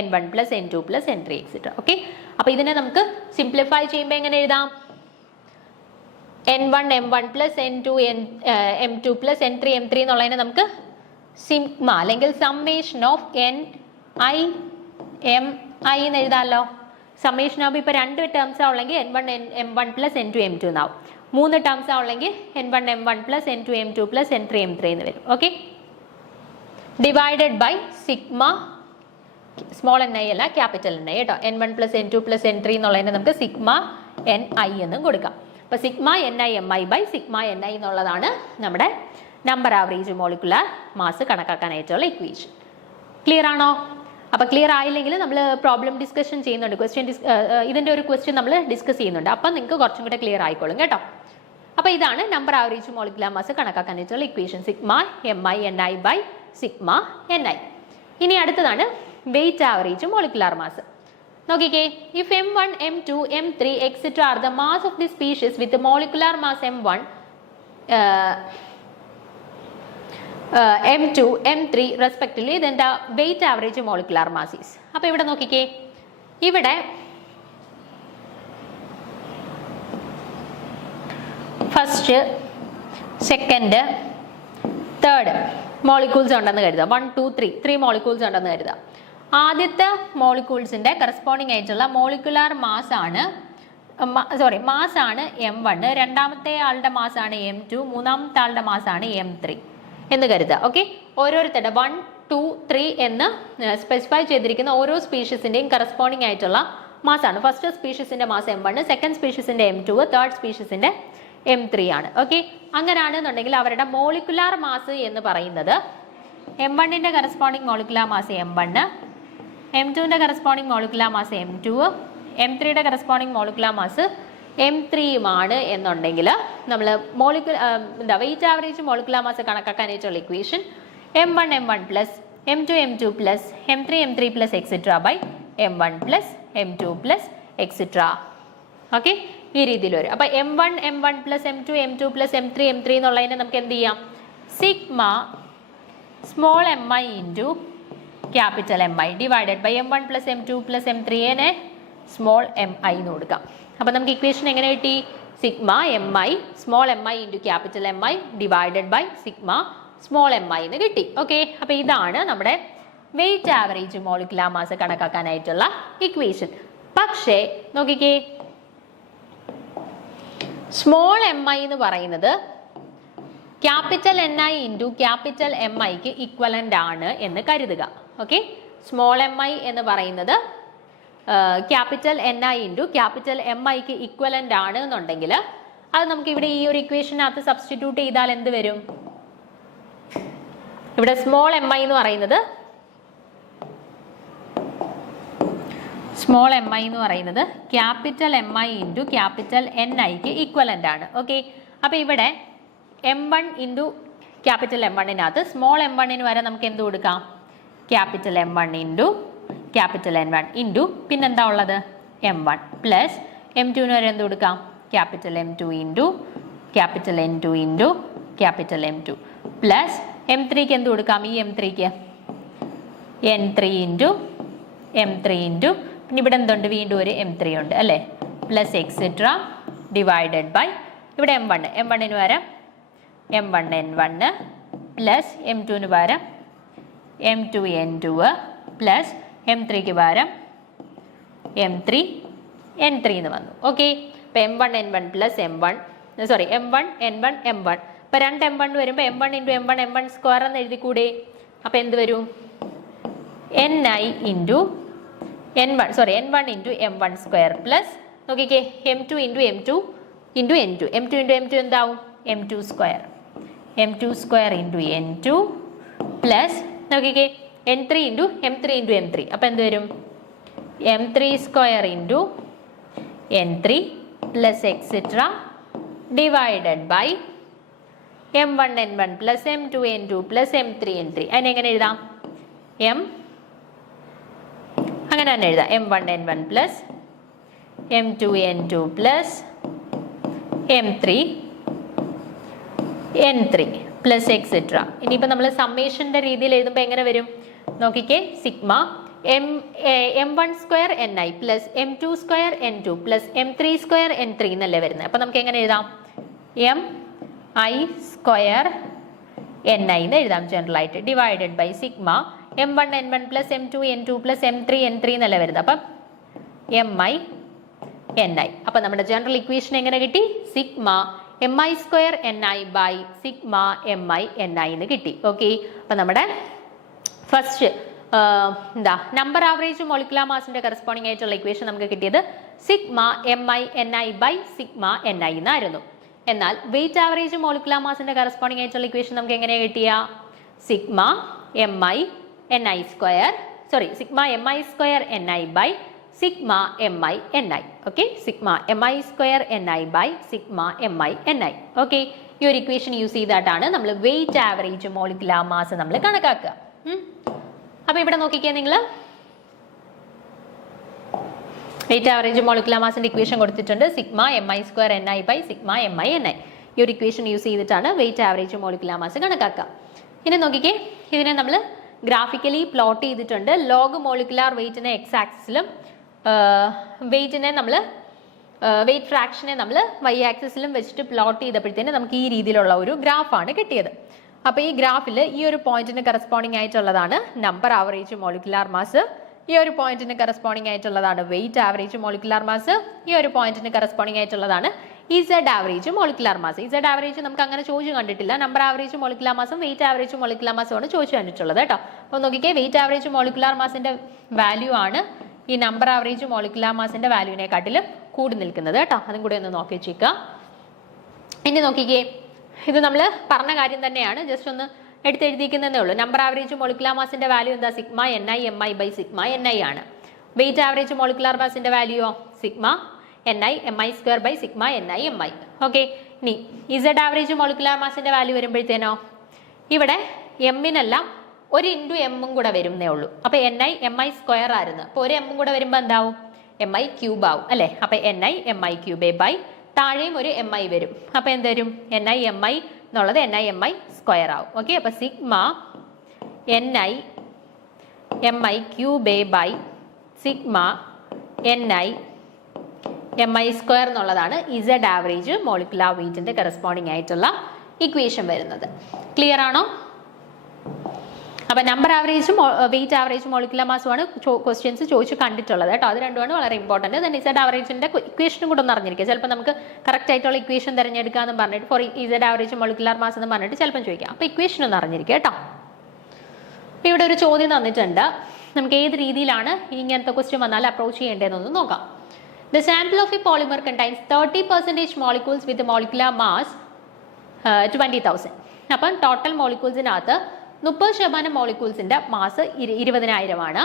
N1 plus N2 plus N3 etcetera. Okay, അപ്പോൾ ഇതിനെ നമുക്ക് സിംപ്ലിഫൈ ചെയ്യുമ്പോൾ എങ്ങനെ എഴുതാം? N1 M1 plus N2 M2 plus N3 M3 എന്നുള്ളതിനെ നമുക്ക് സിഗ്മ അല്ലെങ്കിൽ സമ്മേഷൻ ഓഫ് Ni Mi എന്ന് എഴുതാമല്ലോ. സമ്മേഷൻ ആകുമ്പോൾ ഇപ്പോൾ 2 terms ആവുള്ളെങ്കിൽ N1 M1 plus N2 M2 എന്നാവും. 3 terms ആവുള്ളെങ്കിൽ N1 M1 plus N2 M2 plus N3 M3 എന്ന് വരും. Okay, divided by sigma small Ni അല്ല ക്യാപിറ്റൽ Ni കേട്ടോ. N1 plus N2 plus N3 എന്നുള്ളതിനെ നമുക്ക് സിഗ്മ Ni എന്നും കൊടുക്കാം. അപ്പോൾ sigma Ni Mi by sigma Ni എന്നുള്ളതാണ് നമ്മുടെ നമ്പർ ആവറേജ് മോളിക്കുലർ മാസ് കണക്കാക്കാനായിട്ടുള്ള ഇക്വേഷൻ. ക്ലിയർ ആണോ? അപ്പോൾ ക്ലിയർ ആയില്ലെങ്കിൽ നമ്മൾ പ്രോബ്ലം ഡിസ്കഷൻ ചെയ്യുന്നുണ്ട്, ഇതിൻ്റെ ഒരു ക്വസ്റ്റ്യൻ നമ്മൾ ഡിസ്കസ് ചെയ്യുന്നുണ്ട്. അപ്പം നിങ്ങൾക്ക് കുറച്ചും കൂടെ ക്ലിയർ ആയിക്കോളും കേട്ടോ. അപ്പോൾ ഇതാണ് നമ്പർ ആവറേജ് മോളിക്കുലർ മാസ് കണക്കാക്കാനായിട്ടുള്ള equation, sigma Mi Ni by sigma Ni. ഇനി അടുത്തതാണ് വെയിറ്റ് ആവറേജ് മോളിക്കുലർ മാസ്. നോക്കിക്കേ, if M1 M2 M3 etc are the mass of the species with molecular mass M1 M2 M3 respectively, then the weight average molecular mass is. അപ്പോൾ ഇവിടെ നോക്കിക്കേ, ഇവിടെ first second third molecules ഉണ്ടെന്ന് കരുതുക. 1 2 3 molecules ഉണ്ടെന്ന് കരുതുക. ആദ്യത്തെ മോളിക്യൂൾസിന്റെ കറസ്പോണ്ടിങ് ആയിട്ടുള്ള മോളിക്കുലാർ മാസ് ആണ് M1, രണ്ടാമത്തെ ആളുടെ മാസ് ആണ് M2, മൂന്നാമത്തെ ആളുടെ മാസ് ആണ് M3 എന്ന് കരുതുക. ഓക്കെ, ഓരോരുത്തരുടെ 1 2 3 എന്ന് സ്പെസിഫൈ ചെയ്തിരിക്കുന്ന ഓരോ സ്പീഷീസിന്റെയും കറസ്പോണ്ടിങ് ആയിട്ടുള്ള മാസാണ്. ഫസ്റ്റ് സ്പീഷീസിന്റെ മാസ് M1, സെക്കൻഡ് സ്പീഷീസിന്റെ M2, തേർഡ് സ്പീഷീസിന്റെ M3 ആണ്. ഓക്കെ, അങ്ങനെയാണെന്നുണ്ടെങ്കിൽ അവരുടെ മോളിക്കുലാർ മാസ് എന്ന് പറയുന്നത് M1ന്റെ കറസ്പോണ്ടിങ് മോളിക്കുലാർ മാസ് M1, M2ന്റെ കറസ്പോണ്ടിങ് മോളിക്കുലാർ മാസ് M2, M3യുടെ കറസ്പോണ്ടിങ് മോളിക്കുലാർ മാസ് M3യുമാണ് എന്നുണ്ടെങ്കിൽ നമ്മൾ വെയിറ്റ് ആവറേജ് മോളിക്കുലാർ മാസ് കണക്കാക്കാനായിട്ടുള്ള equation M1 M1 plus M2 M2 plus M3 M3 plus etcetera by M1 plus M2 plus etcetera. Okay, ഈ രീതിയിൽ വരും. അപ്പോൾ M1 M1 plus M2 M2 plus M3 M3 എന്നുള്ളതിനെ നമുക്ക് എന്ത് ചെയ്യാം? Sigma small Mi into capital Mi divided by M1 plus M2 plus M3നെ small Mi എന്ന് കൊടുക്കാം. അപ്പോൾ നമുക്ക് ഇക്വേഷൻ എങ്ങനെ കിട്ടി? Sigma Mi small Mi into capital Mi divided by sigma small Mi എന്ന് കിട്ടി. ഓക്കെ, അപ്പോൾ ഇതാണ് നമ്മുടെ വെയിറ്റ് ആവറേജ് മോളിക്കുലാർ മാസ് കണക്കാക്കാനായിട്ടുള്ള ഇക്വേഷൻ. പക്ഷേ നോക്കിക്കേ, സ്മോൾ Mi എന്ന് പറയുന്നത് ക്യാപിറ്റൽ Ni ഇൻറ്റു ക്യാപിറ്റൽ Miക്ക് ഇക്വലൻ്റ് ആണ് എന്ന് കരുതുക. ഓക്കെ, സ്മോൾ Mi എന്ന് പറയുന്നത് ക്യാപിറ്റൽ Ni ഇൻറ്റു ക്യാപിറ്റൽ Miക്ക് ഇക്വലൻ്റ് ആണ് എന്നുണ്ടെങ്കിൽ അത് നമുക്ക് ഇവിടെ ഈ ഒരു ഇക്വേഷനകത്ത് സബ്സ്റ്റിറ്റ്യൂട്ട് ചെയ്താൽ എന്ത് വരും? ഇവിടെ സ്മോൾ Mi എന്ന് പറയുന്നത് ക്യാപിറ്റൽ Mi ഇൻറ്റു ക്യാപിറ്റൽ Niക്ക് ഇക്വലൻ്റ് ആണ്. ഓക്കെ, അപ്പോൾ ഇവിടെ M1 ഇൻറ്റു ക്യാപിറ്റൽ M1നകത്ത് സ്മോൾ M1ന് വരെ നമുക്ക് എന്ത് കൊടുക്കാം? Capital M1 into capital N1 into പിന്നെന്താ ഉള്ളത്? M1 പ്ലസ് M2ന് വരെ എന്ത് കൊടുക്കാം? Capital M2 into capital N2 into capital M2 plus M3ക്ക് എന്ത് കൊടുക്കാം? ഈ M3ക്ക് N3 ഇൻറ്റു M3 ഇൻറ്റു പിന്നെ ഇവിടെ എന്തുണ്ട്? വീണ്ടും ഒരു M3 ഉണ്ട് അല്ലേ, പ്ലസ് എക്സെട്ര ഡിവൈഡഡ് ബൈ ഇവിടെ M1ന് പകരം M1 N1 പ്ലസ് M2ന് പകരം M2 N2 പ്ലസ് M3ക്ക് പകരം M3 N3 എന്ന് വന്നു. ഓക്കെ, ഇപ്പം M1 N1 plus M1 N1 M1. ഇപ്പം 2 M1 വരുമ്പോൾ M1 into M1 M1 square എന്ന് എഴുതിക്കൂടെ? അപ്പം എന്ത് വരും? ni into n1 into m1 square plus നോക്കിക്കേ m2 into m2 into n2 m2 into m2 എന്താവും? m2 square into n2 plus നോക്കിക്കേ n3 into m3 അപ്പം എന്ത് വരും? m3 square into n3 plus etcetera divided by m1 n1 plus m2 n2 plus m3 n3. അതിനെങ്ങനെ എഴുതാം? അങ്ങനെ തന്നെ എഴുതാം. m1 n1 plus m2 n2 plus m3 n3 plus etcetera. ഇനിയിപ്പോൾ നമ്മൾ സമ്മേഷൻ്റെ രീതിയിൽ എഴുതുമ്പോൾ എങ്ങനെ വരും? നോക്കിക്കേ sigma m1 square ni plus m2 square n2 plus m3 square n3 എന്നല്ലേ വരുന്നത്. അപ്പം നമുക്ക് എങ്ങനെ എഴുതാം? mi സ്ക്വയർ ni എന്ന് എഴുതാം ജനറലായിട്ട്. Divided by sigma m1 n1 plus m2 n2 plus m3 n3 എന്നല്ലേ വരുന്നത്. അപ്പം mi ni. അപ്പം നമ്മുടെ ജനറൽ ഇക്വേഷൻ എങ്ങനെ കിട്ടി? Sigma mi square ni by sigma mi ni എന്ന് കിട്ടി. ഓക്കെ, അപ്പം നമ്മുടെ ഫസ്റ്റ് നമ്പർ ആവറേജ് മോളിക്കുലർ മാസിന്റെ കറസ്പോണ്ടിങ് ആയിട്ടുള്ള ഇക്വേഷൻ നമുക്ക് കിട്ടിയത് sigma mi ni by sigma ni എന്നായിരുന്നു. എന്നാൽ വെയിറ്റ് ആവറേജ് മോളിക്കുലർ മാസിന്റെ കറസ്പോണ്ടിങ് ആയിട്ടുള്ള ഇക്വേഷൻ നമുക്ക് എങ്ങനെയാണ് കിട്ടിയ? Sigma mi square ni by sigma mi ni. Okay, sigma mi square ni by sigma mi ni. Okay, ഈ ഒരു ഇക്വേഷൻ യൂസ് ചെയ്തിട്ടാണ് നമ്മൾ വെയിറ്റ് ആവറേജ് മോളിക്കുലർ മാസ് നമ്മൾ കണക്കാക്കുക. അപ്പൊ ഇവിടെ നോക്കിക്കേ, നിങ്ങൾ വെയിറ്റ് ആവറേജ് മോളിക്കുലർ മാസിന്റെ ഇക്വേഷൻ കൊടുത്തിട്ടുണ്ട്. Sigma mi square ni by sigma mi ni. ഈ ഒരു ഇക്വേഷൻ യൂസ് ചെയ്തിട്ടാണ് വെയിറ്റ് ആവറേജ് മോളിക്കുലർ മാസ് കണക്കാക്കുക. ഇനി നോക്കിക്കേ, ഇതിനെ നമ്മൾ ഗ്രാഫിക്കലി പ്ലോട്ട് ചെയ്തിട്ടുണ്ട്. ലോഗ് മോളിക്കുലർ വെയിറ്റിനെ എക്സ് ആക്സിസിലും വെയിറ്റിനെ നമ്മൾ വെയിറ്റ് ഫ്രാക്ഷനെ നമ്മൾ വൈ ആക്സിസിലും വെച്ചിട്ട് പ്ലോട്ട് ചെയ്തപ്പോഴത്തേന് നമുക്ക് ഈ രീതിയിലുള്ള ഒരു ഗ്രാഫാണ് കിട്ടിയത്. അപ്പോൾ ഈ ഗ്രാഫിൽ ഈ ഒരു പോയിന്റിന് കറസ്പോണ്ടിങ് ആയിട്ടുള്ളതാണ് നമ്പർ ആവറേജ് മോളിക്കുലർ മാസ്, ഈ ഒരു പോയിന്റിന് കറസ്പോണ്ടിങ് ആയിട്ടുള്ളതാണ് വെയിറ്റ് ആവറേജ് മോളിക്കുലർ മാസ്, ഈ ഒരു പോയിന്റിന് കറസ്പോണ്ടിങ് ആയിട്ടുള്ളതാണ് Z average molecular mass. Z average നമുക്ക് അങ്ങനെ ചോദിച്ചു കണ്ടിട്ടില്ല. നമ്പർ ആവറേജ് മോളിക്കുലർ മാസും വെയിറ്റ് ആവറേജ് മോളിക്കുലർ മാസുമാണ് ചോദിച്ചു കണ്ടിട്ടുള്ളത് കേട്ടോ. അപ്പോൾ നോക്കിക്കേ, വെയിറ്റ് ആവറേജ് മോളിക്കുലർ മാസിന്റെ വാല്യൂ ആണ് ഈ നമ്പർ ആവറേജ് മോളിക്കുലർ മാസിന്റെ വാല്യൂവിനെക്കാട്ടിലും കൂടി നിൽക്കുന്നത് കേട്ടോ. അതും കൂടി ഒന്ന് നോക്കി വെച്ചേക്കുക. ഇനി നോക്കിക്കേ, ഇത് നമ്മൾ പറഞ്ഞ കാര്യം തന്നെയാണ്, ജസ്റ്റ് ഒന്ന് എടുത്തെഴുതിക്കുന്നതേ ഉള്ളൂ. നമ്പർ ആവറേജ് മോളിക്കുലർ മാസിന്റെ വാല്യൂ എന്താ? Sigma ni mi by sigma ni ആണ്. വെയിറ്റ് ആവറേജ് മോളിക്കുലർ മാസിന്റെ വാല്യൂയോ? Sigma ni mi square by sigma ni mi. Okay, ഇനി ഇസഡ് ആവറേജ് മോളിക്കുലർ മാസിന്റെ വാല്യൂ വരുമ്പോഴത്തേനോ ഇവിടെ എമ്മിനെല്ലാം ഒരു ഇൻറ്റു എമ്മും കൂടെ വരുന്നേ ഉള്ളൂ. അപ്പോൾ ni mi സ്ക്വയർ ആയിരുന്നു. അപ്പോൾ ഒരു എമ്മും കൂടെ വരുമ്പോൾ എന്താവും? mi ക്യൂബ് ആവും അല്ലേ? അപ്പോൾ ni mi ക്യൂബ് ബൈ താഴെയും ഒരു mi വരും. അപ്പോൾ എന്ത് വരും? ni mi എന്നുള്ളത് ni mi സ്ക്വയർ ആവും. ഓക്കെ, അപ്പോൾ sigma ni mi cube by sigma ni mi square എന്നുള്ളതാണ് ഇസഡ് ആവറേജ് മോളിക്കുലർ വെയിറ്റിന്റെ കറസ്പോണ്ടിങ് ആയിട്ടുള്ള ഇക്വേഷൻ വരുന്നത്. ക്ലിയർ ആണോ? അപ്പോൾ നമ്പർ ആവറേജും വെയിറ്റ് ആവറേജ് മോളിക്കുലർ മാസുമാണ് ക്വസ്റ്റ്യൻസ് ചോദിച്ചു കണ്ടിട്ടുള്ളത് കേട്ടോ. അത് രണ്ടുമാണ് വളരെ ഇമ്പോർട്ടൻറ്റ്. ദെൻ ഇസഡ് ആവറേജിന്റെ ഇക്വേഷനും കൂടെ ഒന്ന് അറിഞ്ഞിരിക്കുക. ചിലപ്പോൾ നമുക്ക് കറക്റ്റ് ആയിട്ടുള്ള ഇക്വേഷൻ തിരഞ്ഞെടുക്കാമെന്ന് പറഞ്ഞിട്ട് for z average molecular mass എന്ന് പറഞ്ഞിട്ട് ചിലപ്പോൾ ചോദിക്കാം. അപ്പോൾ ഇക്വേഷൻ ഒന്ന് അറിഞ്ഞിരിക്കുക കേട്ടോ. ഇവിടെ ഒരു ചോദ്യം തന്നിട്ടുണ്ട്. നമുക്ക് ഏത് രീതിയിലാണ് ഇങ്ങനത്തെ ക്വസ്റ്റ്യൻ വന്നാൽ അപ്രോച്ച് ചെയ്യേണ്ടതെന്നൊന്ന് നോക്കാം. The sample of a polymer contains 30% molecules with a molecular mass 20,000. അപ്പം ടോട്ടൽ മോളിക്യൂൾസിനകത്ത് 30% മോളിക്യൂൾസിൻ്റെ മാസ് 20,000 ആണ്.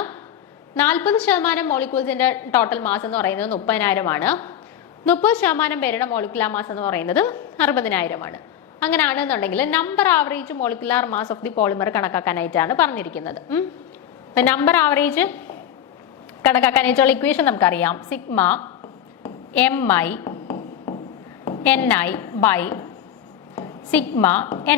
40% മോളിക്യൂൾസിൻ്റെ ടോട്ടൽ മാസ് എന്ന് പറയുന്നത് 30,000 ആണ്. 30% പേരുടെ മോളിക്കുലർ മാസ് എന്ന് പറയുന്നത് 60,000 ആണ്. അങ്ങനെയാണെന്നുണ്ടെങ്കിൽ number average molecular mass of the polymer കണക്കാക്കാനായിട്ടാണ് പറഞ്ഞിരിക്കുന്നത്. നമ്പർ ആവറേജ് കണക്കാക്കാനായിട്ടുള്ള ഇക്വേഷൻ നമുക്കറിയാം. Sigma mi ni by sigma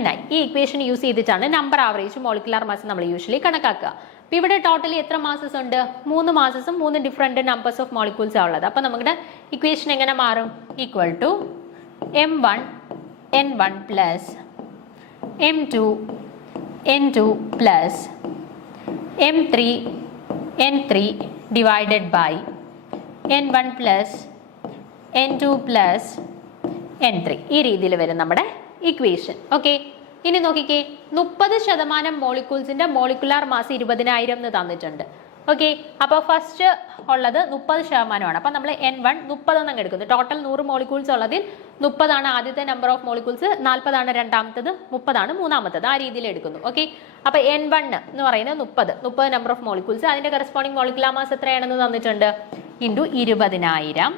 ni. ഈ ഇക്വേഷൻ യൂസ് ചെയ്തിട്ടാണ് നമ്പർ ആവറേജ് മോളിക്കുലർ മാസ് നമ്മൾ യൂഷ്വലി കണക്കാക്കുക. അപ്പോൾ ഇവിടെ ടോട്ടലി എത്ര മാസസ് ഉണ്ട്? 3 മാസസും 3 ഡിഫറെൻറ്റ് നമ്പേഴ്സ് ഓഫ് മോളിക്യൂൾസ് ഉള്ളത്. അപ്പോൾ നമ്മുടെ ഇക്വേഷൻ എങ്ങനെ മാറും? Equal to m1 n1 plus m2 n2 plus m3 n3 divided by n1 plus n2 plus n3. ഈ രീതിയിൽ വരും നമ്മുടെ ഇക്വേഷൻ. ഓക്കെ, ഇനി നോക്കിക്കേ 30% മോളിക്യൂൾസിന്റെ മോളിക്കുലാർ മാസ് 20,000 എന്ന് തന്നിട്ടുണ്ട്. ഓക്കെ, അപ്പോൾ ഫസ്റ്റ് ഉള്ളത് 30%. അപ്പം നമ്മൾ N1 30 എന്നങ്ങ് എടുക്കുന്നു. ടോട്ടൽ 100 മോളിക്യൂൾസ് ഉള്ളതിൽ 30 ആദ്യത്തെ നമ്പർ ഓഫ് മോളിക്യൂൾസ്, 40 രണ്ടാമത്തത്, 30 മൂന്നാമത്തത്. ആ രീതിയിൽ എടുക്കുന്നു. ഓക്കെ, അപ്പോൾ N1 എന്ന് പറയുന്നത് 30 നമ്പർ ഓഫ് മോളിക്യൂൾസ്. അതിന്റെ കറസ്പോണ്ടിങ് മോളിക്കുലാർ മാസ് എത്രയാണെന്ന് തന്നിട്ടുണ്ട്. Into 20,000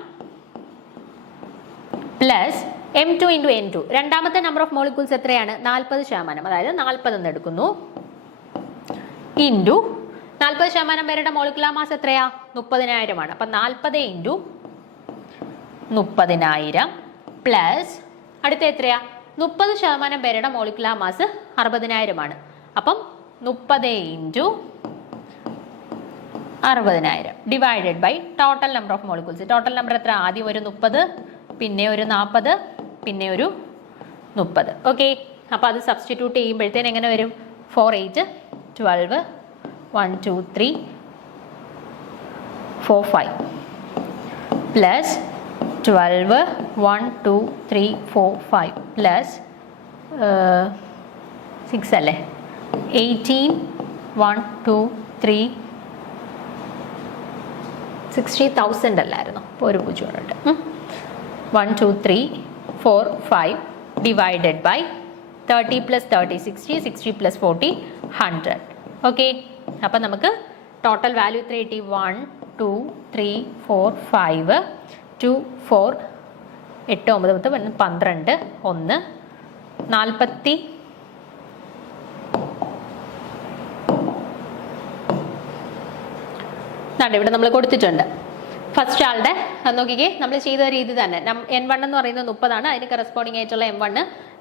plus M2 into N2. രണ്ടാമത്തെ നമ്പർ ഓഫ് മോളിക്യൂൾസ് എത്രയാണ്? 40%. അതായത് 40 എന്ന് എടുക്കുന്നു. ഇൻറ്റു 40% പേരുടെ മോളിക്കുലാർ മാസ് എത്രയാ? 30,000 ആണ്. അപ്പം 40 ഇൻറ്റു 30,000 പ്ലസ് അടുത്ത എത്രയാ? 30% പേരുടെ മോളിക്കുലാർ മാസ് 60,000 ആണ്. അപ്പം 30 into 60,000 divided by total number of molecules. Total number എത്ര? ആദ്യം ഒരു 30, പിന്നെ ഒരു 40, പിന്നെ ഒരു 30. ഓക്കെ, അപ്പോൾ അത് സബ്സ്റ്റിറ്റ്യൂട്ട് ചെയ്യുമ്പോഴത്തേന് എങ്ങനെ വരും? 4, 8, 12, 1, 2, 3, 4, 5 പ്ലസ് 12, 1, 2, 3, 4, 5 പ്ലസ് 6 അല്ലേ? 18, 1, 2, 3, 60,000 അല്ലായിരുന്നു. ഇപ്പോൾ ഒരു 0 ഉണ്ട്. 1, 2, 3, 4, 5 divided by 30 plus 30, 60, 60 plus 40, 100. Okay, അപ്പം നമുക്ക് ടോട്ടൽ വാല്യൂ എത്ര കിട്ടി? 1, 2, 3, 4, 5, 2, 4, 8, 9, 10, 12, 1, 40. ഇവിടെ നമ്മൾ കൊടുത്തിട്ടുണ്ട്. ഫസ്റ്റ് ആളുടെ നോക്കിക്കേ, നമ്മൾ ചെയ്ത രീതി തന്നെ. N1 എന്ന് പറയുന്നത് 30, അതിന് കറസ്പോണ്ടിങ് ആയിട്ടുള്ള M1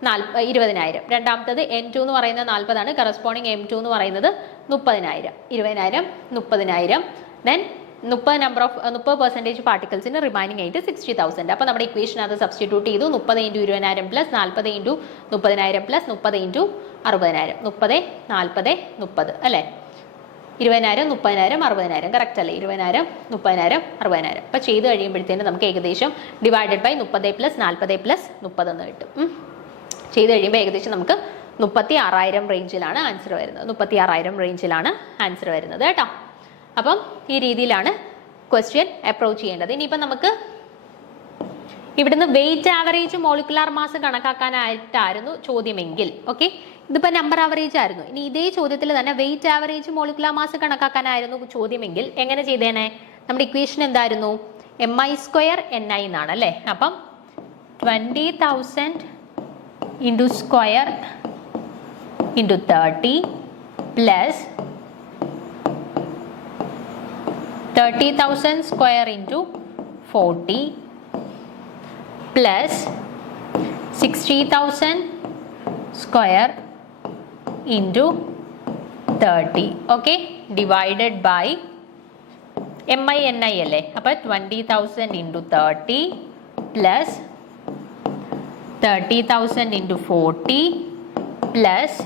20,000. രണ്ടാമത്തത് N2 എന്ന് പറയുന്നത് 40, കറസ്പോണ്ടിങ് M2 എന്ന് പറയുന്നത് 30,000. 20,000, 30,000. ദെൻ 30% പാർട്ടിക്കിൾസിന് റിമൈനിങ് ആയിട്ട് 60,000. അപ്പോൾ നമ്മുടെ ഇക്വേഷൻ അത് സബ്സ്റ്റിറ്റ്യൂട്ട് ചെയ്തു. 30 into 20,000 plus 40 into 30,000 plus 30 into 60,000. 30, 40, 30 അല്ലേ? 20,000, 30,000, 60,000. കറക്റ്റ് അല്ലേ? 20,000, 30,000, 60,000. അപ്പോൾ ചെയ്ത് കഴിയുമ്പോഴത്തേന് നമുക്ക് ഏകദേശം ഡിവൈഡഡ് ബൈ 30 പ്ലസ് 40 പ്ലസ് 30 എന്ന് കിട്ടും. ചെയ്ത് കഴിയുമ്പോൾ ഏകദേശം നമുക്ക് 36,000 റേഞ്ചിലാണ് ആൻസർ വരുന്നത്. 36,000 റേഞ്ചിലാണ് ആൻസർ വരുന്നത് കേട്ടോ. അപ്പം ഈ രീതിയിലാണ് ക്വസ്റ്റ്യൻ അപ്രോച്ച് ചെയ്യേണ്ടത്. ഇനിയിപ്പം നമുക്ക് ഇവിടുന്ന് വെയിറ്റ് ആവറേജ് മോളിക്കുലാർ മാസ് കണക്കാക്കാനായിട്ടായിരുന്നു ചോദ്യമെങ്കിൽ, ഓക്കെ, ഇതിപ്പോൾ നമ്പർ ആവറേജ് ആയിരുന്നു. ഇനി ഇതേ ചോദ്യത്തിൽ തന്നെ വെയിറ്റ് ആവറേജ് മോളിക്കുലാർ മാസ് കണക്കാക്കാനായിരുന്നു ചോദ്യമെങ്കിൽ എങ്ങനെ ചെയ്തേനെ? നമ്മുടെ ഇക്വേഷൻ എന്തായിരുന്നു? mi² ni എന്നാണ് അല്ലേ? അപ്പം 20,000 into square into 30 plus 30,000 square into 40 plus 60,000 square into 30. Okay, divided by mi അല്ലേ? അപ്പോൾ 20,000 into 30 plus 30,000 into 40 plus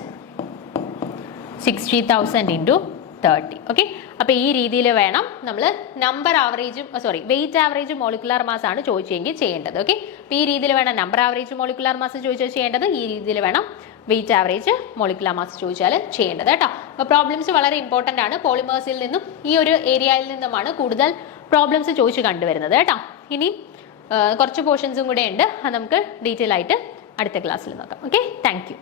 60,000 into 30. Okay, അപ്പോൾ ഈ രീതിയിൽ വേണം നമ്മൾ നമ്പർ ആവറേജും വെയിറ്റ് ആവറേജ് മോളിക്കുലാർ മാസ് ആണ് ചോദിച്ചെങ്കിൽ ചെയ്യേണ്ടത്. ഓക്കെ, അപ്പോൾ ഈ രീതിയിൽ വേണം നമ്പർ ആവറേജ് മോളിക്കുലാർ മാസ് ചോദിച്ചാൽ ചെയ്യേണ്ടത്. ഈ രീതിയിൽ വേണം വെയിറ്റ് ആവറേജ് മോളിക്കുലാർ മാസ് ചോദിച്ചാൽ ചെയ്യേണ്ടത് കേട്ടോ. അപ്പോൾ പ്രോബ്ലംസ് വളരെ ഇമ്പോർട്ടൻ്റ് ആണ്. പോളിമേഴ്സിൽ നിന്നും ഈ ഒരു ഏരിയയിൽ നിന്നുമാണ് കൂടുതൽ പ്രോബ്ലംസ് ചോദിച്ച് കണ്ടുവരുന്നത് കേട്ടോ. ഇനി കുറച്ച് പോർഷൻസും കൂടെ ഉണ്ട്, അത് നമുക്ക് ഡീറ്റെയിൽ ആയിട്ട് അടുത്ത ക്ലാസ്സിൽ നോക്കാം. Okay, thank you.